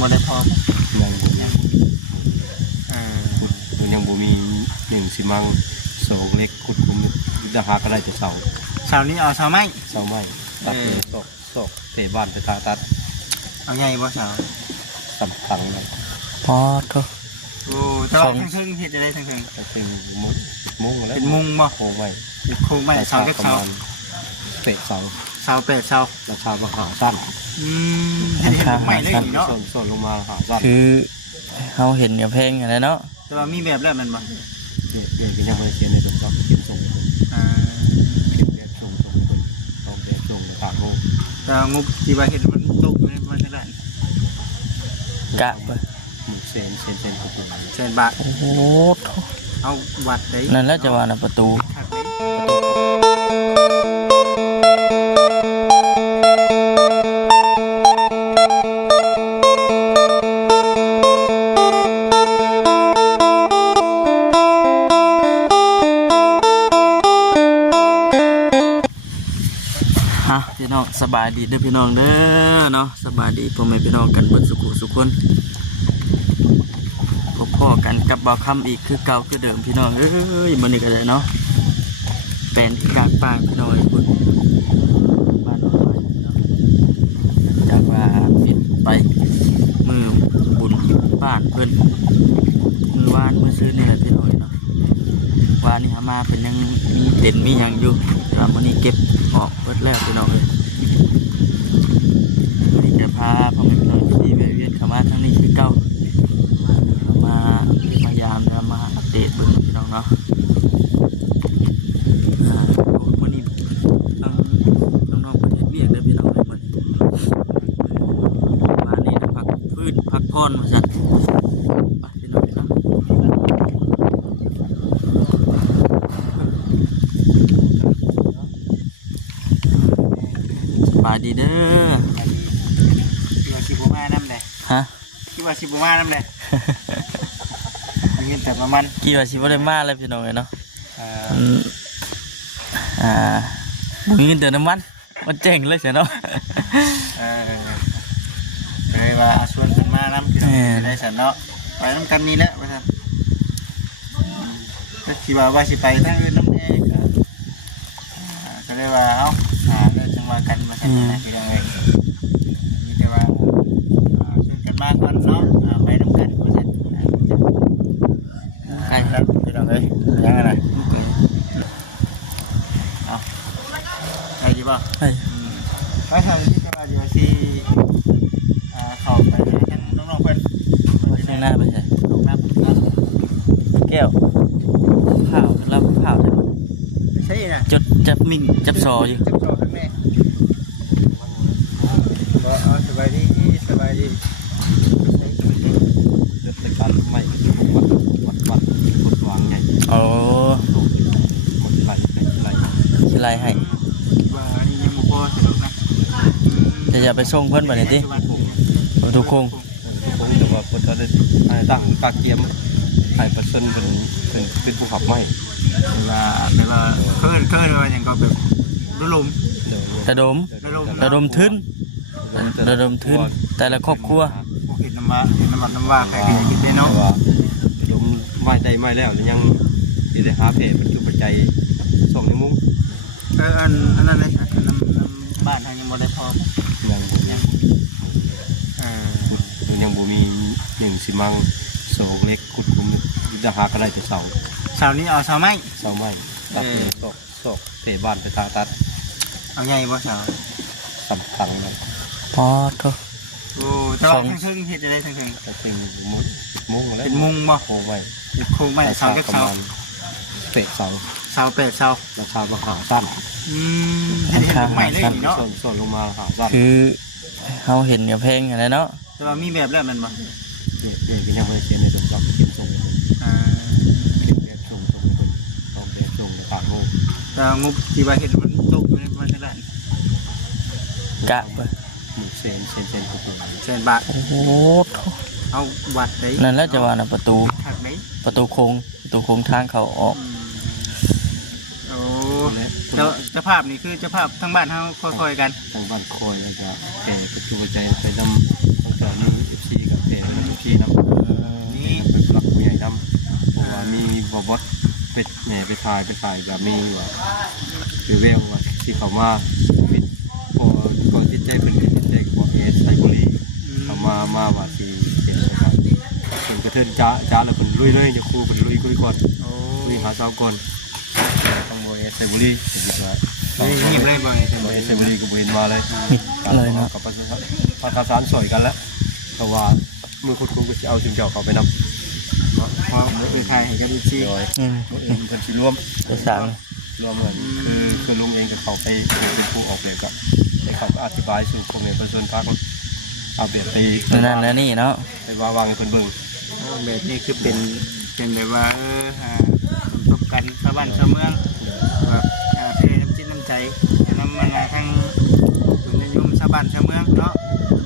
บ่ได้พอยังบ่มียังบ่มีหนึ่งสิมังสองเล็กขุดคุมจะหาก็ได้แต่เสานี้เอาเสาไม้ตัดศอกเตะบ้านไปทาตัดเอาใหญ่บ่เสาสำคัญเลยพอเถอะโอ้แต่ว่าทั้งเฮ็ดได้ทั้งเป็นมุ้งแล้วเป็นมุ้งบ่โค้งไว้โค้งไว้เสากับเสาเตะเสา8เสาราคาราคาสั้นเฮ็ดใหม่ได้เนาะส่วนลงมาราคาสั้นคือเขาเห็นกับเพลงอะไรเนาะแต่ว่ามีแบบแล้วมันบ่เดี๋ยวยังไม่ได้เขียนในส่งก็เขียนส่งแบบส่งต้องแบบส่งฝากโลกแต่งบที่ว่าเห็นมันตกอยู่ในมันเท่าไหร่กะไปเซนกระปุก100,000 บาทโอ้โหเอาวัดได้นั่นแล้วจะว่าประตูพี่น้องสบายดีเด้อพี่น้องเด้อเนาะสบายดีพ่อแม่พี่น้องกันเบิดสุขุสุขคนพ่อกันกับบ่าวคำอีกคือเก่าคือเดิมพี่น้องเอ้ยมื้อนี้ก็ได้เนาะเป็นที่กลางป่าพี่น้องคุณบ้านน้อยจากว่าปิดไปมือบุญบ้านเพิ่นมือวานมือซื้อนี่แหละพี่น้องเนาะวานนี่หามาเป็นยังมีเด่นมีหยังอยู่แต่มื้อนี้เก็บออกเบิดแล้วพี่น้องเอ้ยนี่จะพาพ่อแม่พี่น้องที่แวะเวียนเข้ามาทางนี้คือเก่ามายามแล้วมาอัปเดตเบิ่งพี่น้องเนาะวันนี้น้องๆประเทศเวียดเด้อพี่น้องเลยวันนี้มานี่พักพื้นพักผ่อนมาสั่นไปพี่น้องเนาะสบายดีเด้อคิดว่าสิบ่มาน้ำเลยฮะคิดว่าสิบ่มาน้ำเลยเงินแต่ประมาณกี่ว่าสิบ่ได้มาเลยพี่น้องเนาะเงินเดือนน้ำมันเจ๋งเลยเสียเนาะเลยว่าชวนขึ้นมาน้ำพี่น้องได้สันเนาะไปน้ำกันนี้แหละว่าท่านก็คิดว่าสิไปทั้งอื่นน้ำเองก็เลยว่าเอ้าได้จังหวะกันมาสั่นนะพี่น้องเองมีแต่ว่าชวนกันมาก่อนเนาะไปน้ำกันมาสั่นใกล้แล้วพี่น้องเอ้ยยังไงเอาใครดีป่ะไปทางที่กำลังอยู่ที่เข้าไปทางน้องๆเพื่อนข้างหน้าไปใช่น้ำแก้วเผาแล้วเผาใช่ไหมใช่นะจับมิ่งจับซออยู่จับซอข้างในสบายดีสบายดีเลือกแต่การไม่วัดวางไงโอ้หมดไหลสิไลให้ว่านี่ยังมุกสนุกนะจะอย่าไปส่งเพื่อนไปเลยดิทุกคงแต่ว่าเพื่อนเขาได้ตั้งปากเกียมให้ประชาชนเป็นผู้ขับไม่ว่าเคลื่อนว่าอย่างก็แบบระดมทึนแต่ละครอบครัวเห็นน้ำว่าใครกินได้เนาะดมไม่ได้ไม่แล้วยังได้หาเพจมันคือปัจจัยส่งในมุ้งอันนั้นเลยน้ำบ้านทางยังบ่ได้พอยังบ่มีหนึ่งสิมังสองเล็กขุดคุมจะหาก็ได้แต่เสานี้เอาเสาไม้ตัดศอกเตะบ้านไปทาตัดเอาใหญ่บ่เสาสำคัญเลยพอเถอะโอ้แต่ว่าทั้งเฮ็ดได้ทั้งเป็นมุ้งแล้วเป็นมุ้งบ่โค้งไว้เสากับเสาเตะเสา8เสาราคาราคาสั้นเห็นใหม่ได้เนาะส่วนลงมาราคาสั้นคือเขาเห็นกับเพลงอะไรเนาะแต่ว่ามีแบบแล้วมันบ่เดี๋ยวยังไม่ได้เขียนในส่งก็เขียนส่งแบบส่งต้องแบบส่งฝากโลกแต่งบที่ว่าเห็นมันตกอยู่ในมันเท่าไหร่กะไปเซนกระปุก100,000 บาทโอ้โหเอาวัดได้นั่นแล้วจะว่าประตูโค้งทางเขาออกโอ้เจ้าภาพนี่คือเจ้าภาพทั้งบ้านเขาค่อยๆกันทั้งบ้านคอยแล้วก็แก่คือใจไปทำตั้งแต่นี้14กับ บอสไปถ่ายแบบมีว่าคือเวลว่าที่เขามาเป็นพอก่อนที่ใจเป็นจิตใจกับเอสไซบุรีเขามาว่าสีเป็นนะครับเป็นกระเทินจ้าแล้วเป็นลุยเลยจะคู่เป็นลุยก่อนลุยหาสาวก่อนต้องโมเอสไซบุรีถึงจะนี่เลยบ่โมเอสไซบุรีก็เวนมาเลย เลยเนาะ กับภาษาสอยกันแล้วเพราะว่ามือคุณครูก็จะเอาถึงเจ้าเขาไปนำพอไปถ่ายให้กับพี่ โดยเป็นชีร่วม ไปสั่ง รวมเหมือนคือลุงเองกับเขาไปเป็นผู้ออกแบบกับให้เขาอธิบายสู่คนในประชาชนพักเอาแบบไปนั่นนะนี่เนาะไปวางให้คนเบิ่งแบบนี้คือเป็นแบบว่าสมทบกันชาวบ้านชาวเมืองแบบเพื่อน้ำจิตน้ำใจน้ำมันทั้งส่วนนิยมชาวบ้านชาวเมืองเนาะ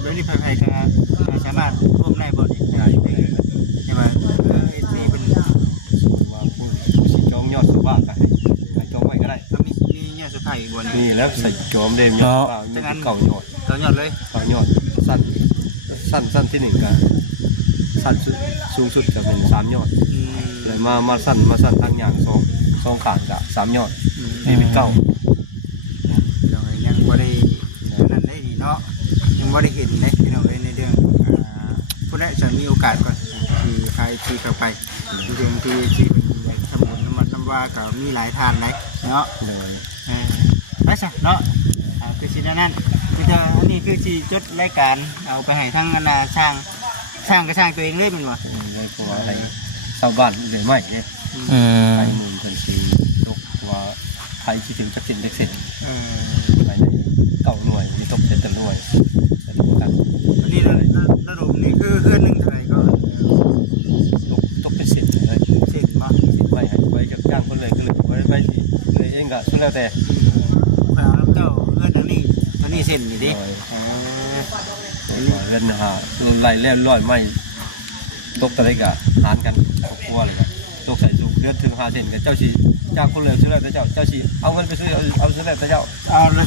โดยที่ใครๆก็สามารถร่วมได้บ่ได้ใช่ไหมนี่เป็นว่าผู้สิจอมยอดสุภาพกันให้จอมไว้ก็ได้ก็มียอดสุภาพอีกวันนี่แล้วใส่จอมเดิมยอดเก่ายอดเลยเก่ายอดสั้นที่หนึ่งกันสั้นสูงสุดจะเป็น3 ยอดเลยมาสั้นทางอย่างสองขาดกับ3 ยอดนี่เป็น9ยังบ่ได้นั่นได้ดีเนาะยังบ่ได้เห็นเลยพี่น้องเลยในเรื่องผู้ใดจะมีโอกาสก่อนที่ใครที่เข้าไปเรื่องที่สมุนน้ำว่าก็มีหลายทานเลยเนาะได้ใช่เนาะคือสิ่งนั้นคืออันนี้คือที่จดรายการเอาไปให้ทั้งนาช่างก็ช่างตัวเองเลยเป็นวะเพราะว่าอะไรชาวบ้านเลยไม่เนี่ยไทยมูลคนซีตกว่าไทยคิดถึงจะกินเด็กเสร็จอะไร9 หน่วยมีตกเสร็จแต่หน่วยแต่ดูกันอันนี้ระดับนี้คือเพื่อนหนึ่งเท่าไหร่ก็ตกเป็น10เลย10มา10ไปกับจ้างคนเลยก็เลยไปเลยเองก็สุดแล้วแต่เอาน้ำเจ้าเพื่อนอันนี้เส้นอยู่ดิเล่นหาไล่เล่นร้อยไม่ตกตะไลกะหารกันครอบครัวเลยครับตกใส่สูงเลือดถึง5 เซนกับเจ้าชีจ้างคนเลยสุดแล้วแต่เจ้าชีเอาเงินไปซื้อเอาสุดแล้วแต่เจ้าเอาแล้ว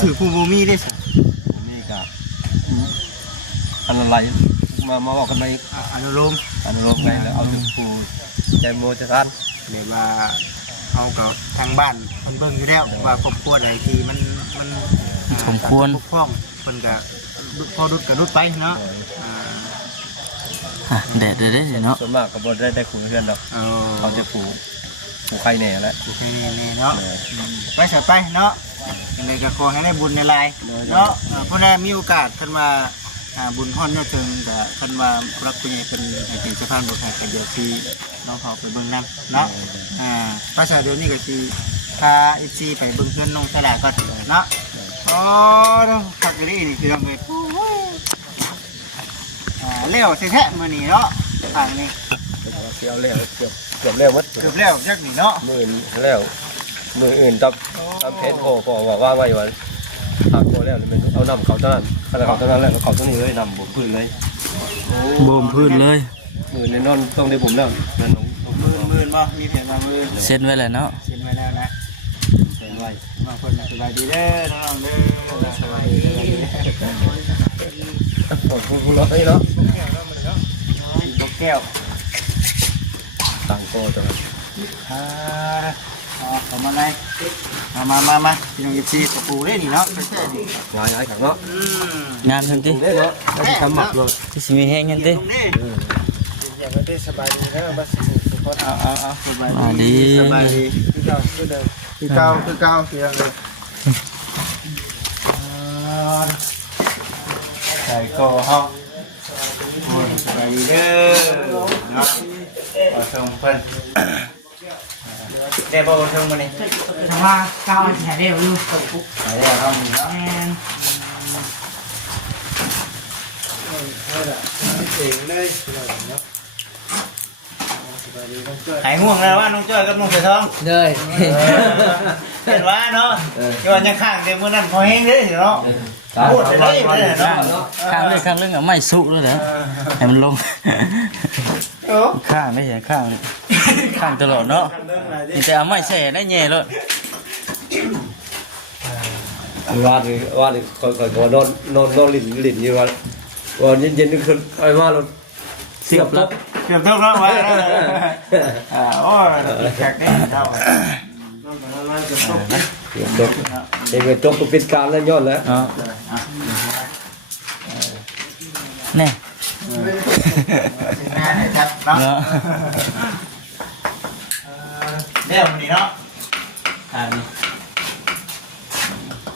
ถือผู้บ่มีได้สินี่ก็อันอะไรมาบอกกันในอนุโลมไงแล้วเอาถึงผู้ใจโมจะทันเดี๋ยวว่าเอากับทางบ้านมันเบิ่งอยู่แล้วว่าครอบครัวใดที่มันสมควรพ้องคนก็พอดุดก็ดุดไปเนาะแดดเนาะส่วนมากก็บ่ได้ขู่เพื่อนหรอกเขาจะขู่ใครแน่แล้วขู่ใครแน่เนาะไปเสร็จไปเนาะยังไงก็ขอให้ได้บุญในลายเนาะเพราะได้มีโอกาสขึ้นมาบุญฮ้อนยอดเชิงกับขึ้นมารักคุณยายเป็นเป็นสะพานบุญให้กับเดี๋ยวที่น้องเขาไปเบิ่งน้ำเนาะภาษาเดี๋ยวนี้ก็คือพาอีซีไปเบิ่งเพื่อนน้องตลาดก่อนเนาะโอ้ขัดกระดิ่งนี่คือเราเลยเลี้ยวแท้ๆมือนี่เนาะทางนี้เลี้ยวเกือบเลี้ยวมัดเกือบเลี้ยวยักษ์นี่เนาะมืออื่นตับเพชรพอว่าไว้วันทางโคแล้วมันเอานำเขาตั้งนั้นขนาดเขาตั้งนั้นแล้วเขาต้องเลยนำบ่มพื้นเลยบ่มพื้นเลยมือในนอนต้องได้บ่มแล้วนั่นมือบ่มีเพียงมือเซ็นไว้แล้วเนาะเซ็นไว้แล้วนะเซ็นไว้บางคนสบายดีเด้อน้องเด้อสบายดีขอบคุณร้อยเนาะนกแก้วต่างโตจังเข้ามาเลยมาพี่น้องชีตะปูได้นี่เนาะไม่ใช่ดิงานขังเนาะงานทันทีเนาะทำหมักเลยที่สิมีแห้งเงินดิอย่างไม่ได้สบายดีนะบัสสุขเอาสบายดีคือเก่าเสียงเลยใส่โก้ห้องสบายดีเด้อเนาะเอาชมเพิ่นได้บ่ชมมาเนี่ยทำว่าก้าวแฉเดียวอยู่ใส่ได้ครับนี่เนาะหายห่วงแล้วว่าน้องจ้อยกับน้องเสือทองเลยเห็นว่าเนาะย้อนยังข้างเดี๋ยวมื้อนั้นพอแห้งเลยเนาะพูดได้เลยเนาะข้างเรื่องไม่สุเลยนะให้มันลงข้างไม่ใช่ข้างตลอดเนาะแต่เอาไม่ใช่ได้แย่เลยว่าคอยนอนหลินอยู่วันเย็นๆนี่คือไอ้มาเรา เสียบแล้ว เกือบทุกรอบว่าโอ้ยแขกได้เท่า จบเองก็จบก็ปิดการแล้วยอดแล้ว แน่ งานให้ชัดเนาะ เนาะ เนี่ยวันนี้เนาะ นี่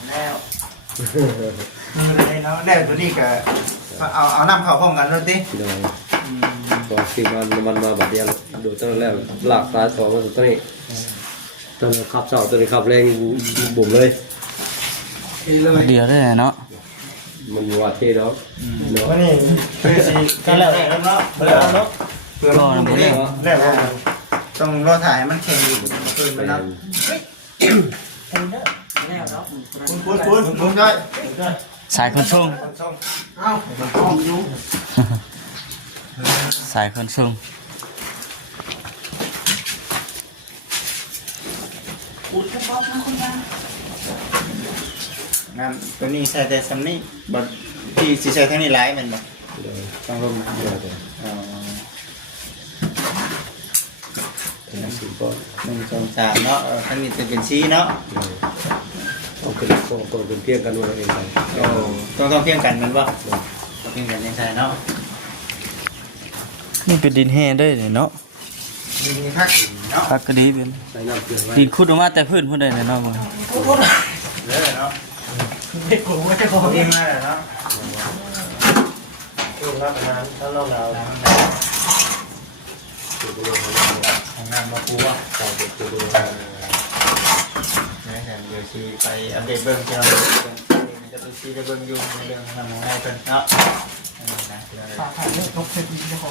แล้วเนาะแล้วตัวนี้ก็เอาน้ำเข้าพร้อมกันเลยติ พี่น้องก็คือมันมาแบบเดียวดูตั้งแต่แรกหลากสายสองมาสุดนี้ตัวนี้ขับเสาตัวนี้ขับแรงบุ่มเลย เดียวได้เนาะ มันว่าเท่แล้วเนาะ วันนี้คือสิกันแล้วเนาะแล้วเนาะเพื่อนนี่แล้วต้องรอถ่ายมันแข็งอีกคืนมันเนาะคุณได้ สายคนส่ง เอ้ามันต้องอยู่ สายคนส่ง น้ำตัวนี้ใส่แต่ซัมนี่บัดที่สิใส่ทั้งนี้หลายมันบ่ต้องลงมาอ๋อ สิบก้อน 1 2 3เนาะทั้งนี้จะเป็นสีเนาะ ต้องเป็นสองคนเป็นเพียงกันว่าเองไป โอ้ต้องเพียงกันมันบ่เพียงกันยังไงเนาะ นี่เป็นดินแห้งได้เนาะ มีพักเนาะ พักก็ดีเป็น ใส่น้ำเกลือไว้ ดินขุดออกมาแต่พื้นพุ่นได้เนาะมึง เด้อเนาะ เด็กผมว่าจะขอ เพียงมาแล้วเนาะ รับอาหารถ้าเรา ของงานมาปูอ่ะ ใส่เกลือ เดี๋ยวชีไปอัปเดตเบิ้งที่เราจะไปชีจะเบิ้งอยู่ในเรื่องทำของง่ายเพิ่นเนาะ ฝากถ่ายเรื่องทบเสร็จจะขอ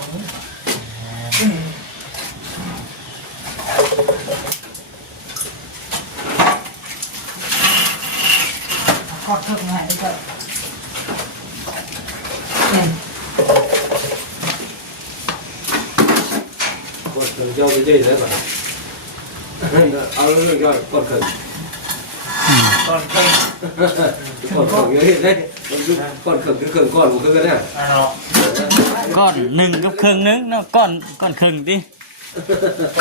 ขอดเพิ่มให้ก็ กดเกลือย่อไปเรื่อยๆป่ะเอาเรื่องย่อยกดเกลือ ต้นเพิ่ง กดเกลือเยอะเลยกดเกลือเกลือก้อนมันคือกันเนี่ย เนาะ ก้อนหนึ่งกับครึ่งนึงเนาะก้อนครึ่งดิ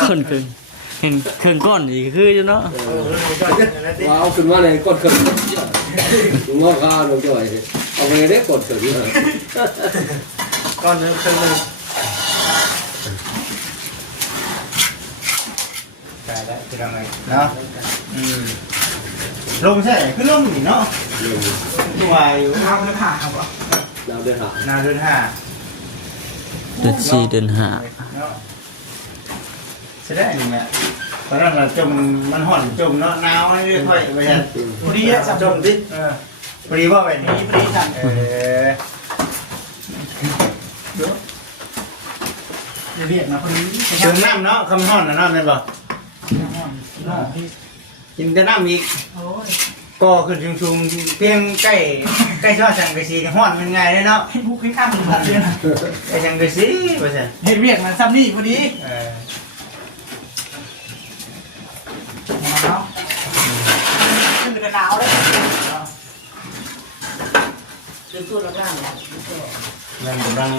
ก้อนครึ่งเห็นครึ่งก้อนอีกคืออยู่เนาะ ว้าวขึ้นมาเลยกดเกลืองอข้าวลงจ่อยเอาไปได้กดเกลือ ก้อนนึงครึ่งนึงได้แล้วคือยังไงเนาะลงใช่คือลงนี่เนาะตัวอยู่ เอาเนื้อผ่าครับวะ เราเดินหา นาเดือน5 เดือน4เดือน5 เนาะใช่ได้นี่แหละตอนนั้นเราจมมันห่อนจมเนาะหนาวให้เรื่อยๆไปกัน พอดีอะสับ จมดิพอดีว่าแบบนี้ พอดีสั่ง เดี๋ยว อย่าเรียกนะพอดี ถึงน้ำเนาะคำห่อนนะเนาะนั่นบ่กินแต่น้ำอีก โอ้ย ก็ขึ้นชุมๆเพียงใกล้ช่อสังกะสีกับห่อนมันง่ายเลยเนาะ ให้บุกให้ข้ามหนึ่งบาทเลยนะ ใกล้สังกะสีว่าซั่น เห็นเรียกมันซ้ำนี่พอดีเนาะขึ้นเป็นหนาวเลย มันกำลัง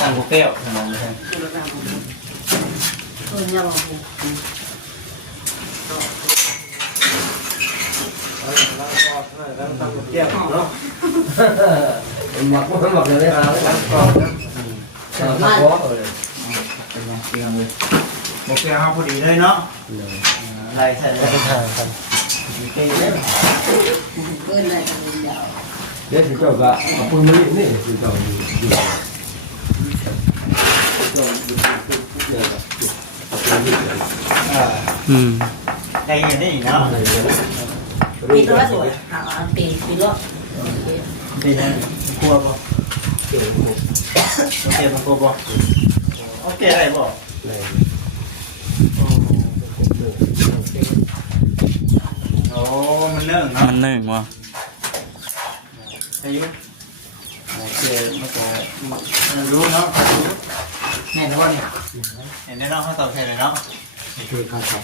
ตั้งกุ๊กแก้วขนาดนั้นหมักมันหมักเลยนะแล้วก็ท้อเลย เป็นยังเพียงเลยบุกแก้วเฮาพอดีเลยเนาะไล่ใส่เลยมีเกยเลย เดี๋ยวถึงจบละปืนมันนี่ถึงจบอยู่ได้เงินได้อีกเนาะ ปีตัวละสวยปีละ ดีนะกลัวป่ะโอเคมันกลัวป่ะโอเคอะไรป่ะโอ้มันเนื่องเนาะ มันหนึ่งวะ อายุโอเคมันก็มันรู้เนาะรู้แน่นอนเนี่ยเห็นแน่นอนเขาตอบแทนเลยเนาะ คือการขับ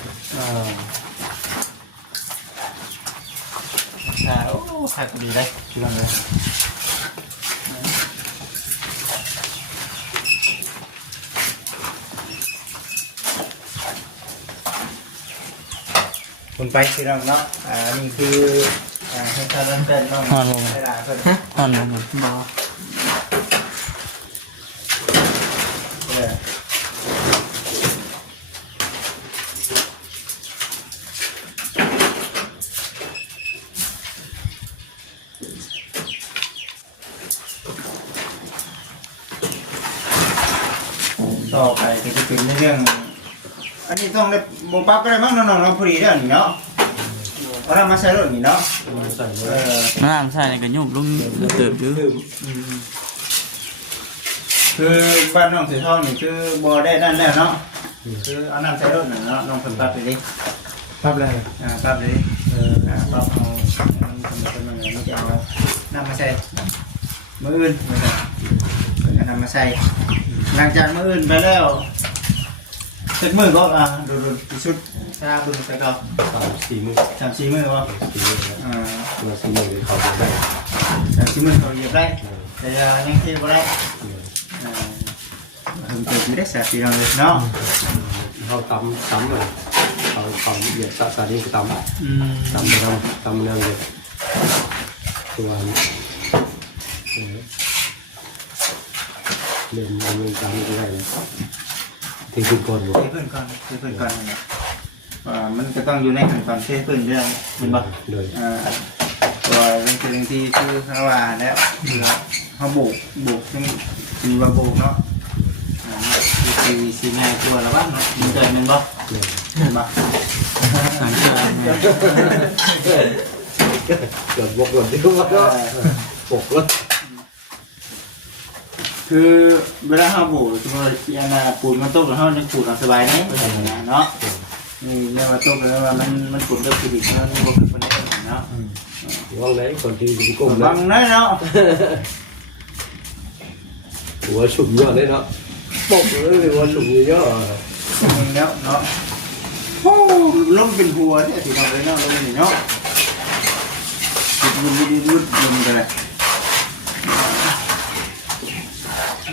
โอ้ขาดดีเลยคิดว่าเลย เ คุณไปพี่น้องเนาะนี่คือให้ท่านเต้นน้องเวลาเพิ่น อ่อนลงบ่ ต่อไปก็จะเป็นเรื่องอันนี้ต้องได้บ่ปั๊บก็ได้มั้งน้องๆเราพอดีเด้อนี่เนาะเอามาใส่รถนี่เนาะ ใส่เลย น้ำใส่ในกระยุบลุงเติบอยู่ คือบ้านน้องสีทองนี่คือบ่ได้นั่นแล้วเนาะคือเอาน้ำใส่รถน่ะเนาะน้องเพิ่นปั๊บไปดิ ภาพอะไร ปั๊บเลยปั๊บเอามันจะเอาน้ำมาใส่มื้ออื่นมาใส่เอาน้ำมาใส่หลังจากมื้ออื่นไปแล้วเสร็จมื้อก็ดูที่สุดชาบุญใส่ก็ 4 มื้อ 3-4มื้อก็ 4 มื้อ ตัว4 มื้อเขาได้ 3-4มื้อเขาเหยียบได้แต่ยังเที่ยวบ่ได้ถึงเกิดไม่ได้แสบปีเราเลยเนาะ เขาตำเลยเขาเหยียดสาดีก็ตำตำเรื่องเลยตัวเล่นมันตำไม่ได้เลยทิ้งก่อนหมด เทพื้นก่อนนะมันจะต้องอยู่ในขั้นตอนเทพื้นเรื่องเห็นปะ เลย ตัวเรื่องที่ชื่อเขาว่าแล้วคือเขาบุกซึ่งมีว่าบุกเนาะสีแม่ตัวละบ้างเนาะมีใจมันปะ เลย เห็นปะ สังเกต เกือบบกหล่นที่ว่าก็ปกรถ คือเวลาเขาบุกสมมติว่าปูนมันต้มแล้วเขาจะปูนสบายไหมเนาะนี่เรียกว่าต้มแล้วมันปูนเริ่มผิดแล้วมันบุกเป็นคนเนาะ ว่างไหนคนที่กุ้ง บังได้เนาะ หัวฉุ่มเยอะเลยเนาะปกเลยหัวฉุ่มเยอะ แล้วเนาะโอ้ล้มเป็นหัวเนี่ยสิเราเลยเนาะล้มเป็นเนาะวุดลงไปเลย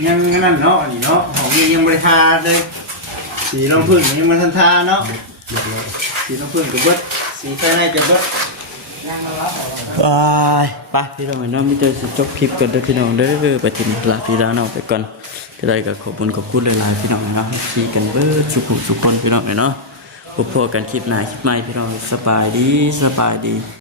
ยังนั่นเนาะนี่เนาะของยังบริทาเลยสีรองพื้นยังมันทันทาเนาะสีรองพื้นกับเบิดสีไฟในกับเบิด ไปพี่น้องน้องมิเตอร์จบคลิปกันด้วยพี่น้องเด้อไปถึงลาพี่ลาน้องไปก่อนจะได้กับขอบคุณหลายๆพี่น้องเนาะขี่กันเบิดสุขคนพี่น้องเนาะพบกันคลิปหน้าคลิปใหม่พี่น้องสบายดี